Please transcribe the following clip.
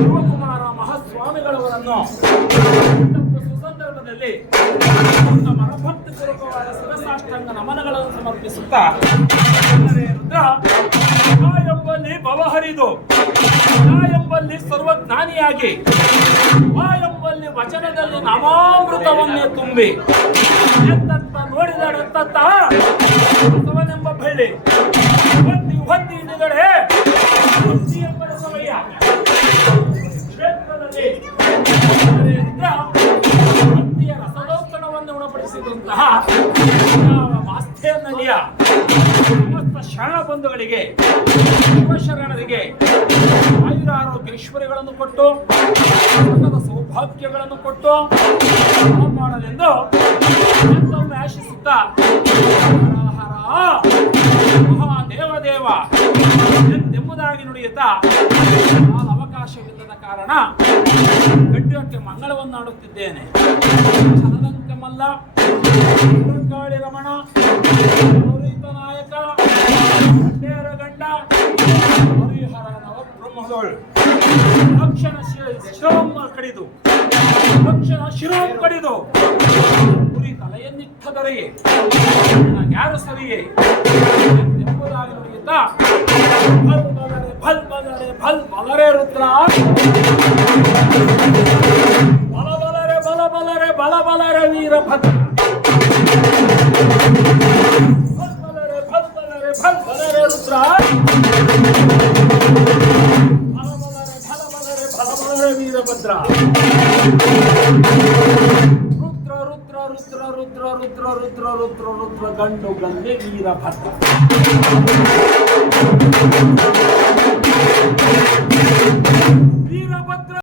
ಶಿವಕುಮಾರ ಮಹಾಸ್ವಾಮಿಗಳವರನ್ನು ಸುಸಂದರ್ಭದಲ್ಲಿ ಮನಭಕ್ತಿ ಪೂರ್ವಕವಾದ ಶಿರಸಾಷ್ಟಾಂಗ ನಮನಗಳನ್ನು ಸಮರ್ಪಿಸುತ್ತಾ ಎಂಬಲ್ಲಿ ಭವಹರಿದು ಎಂಬಲ್ಲಿ ಸರ್ವಜ್ಞಾನಿಯಾಗಿ ಎಂಬಲ್ಲಿ ವಚನದಲ್ಲಿ ನಾಮಾಮೃತವನ್ನೇ ತುಂಬಿ ಎತ್ತತ್ತ ನೋಡಿದಳೆತ್ತತ್ತ ಬಸವನೆಂಬ ಬಳ್ಳಿ ಹೊತ್ತಿ ಹೊತ್ತಿ ನಿಗಡೆ ಎಂಬ ಸಮಯ ಕ್ಷೇತ್ರದಲ್ಲಿ ಭಕ್ತಿಯ ರಸದೌತಣವನ್ನು ಉಣಪಡಿಸಿದಂತಹ ಮಾಸ್ಥೇನಲ್ಲಿಯ ಸಮಸ್ತ ಶರಣ ಬಂಧುಗಳಿಗೆ ಶಿವಶರಣರಿಗೆ ಆಯುರಾರೋಗ್ಯ ಐಶ್ವರ್ಯಗಳನ್ನು ಕೊಟ್ಟು ಸೌಭಾಗ್ಯಗಳನ್ನು ಕೊಟ್ಟು ಕಾಪಾಡಲೆಂದು ಎಂತೊಮ್ಮೆ ಆಶಿಸುತ್ತಾ ಮಹಾದೇವದೇವ ಎಂಬುದಾಗಿ ನುಡಿಯುತ್ತಾ ಅವಕಾಶವಿಲ್ಲದ ಕಾರಣ ಗಡ್ಡಕ್ಕೆ ಮಂಗಳವನ್ನು ಆಡುತ್ತಿದ್ದೇನೆ. ಚನದಂಕ ಮಲ್ಲ, ಗಾಳಿ ರಮಣ, ನಾಯಕ, ಗಂಡೇರ ಗಂಡ, ಹರಿಹರ ನವಬ್ರಹ್ಮದೋಳ್ ತಕ್ಷಣ ಶಿರವನ್ನು ಕಡಿದು ಗುರಿ ತಲೆಯನ್ನಿಟ್ಟದರೆಯೇ ಯಾರು ಸರಿಯೇ ಎಂಬುದಾಗಿ ನುಡಿಯುತ್ತಾ ಭಲ್ ಬಲರೆ ರುದ್ರ ಬಲಬಲರೆ ವೀರಭದ್ರ ಬಲಬಲರೆ ರುದ್ರ ಬಲಬಲರೆ ವೀರಭದ್ರ ರುದ್ರ ಗಂಡು ಗಂಗೆ ವೀರಭದ್ರ.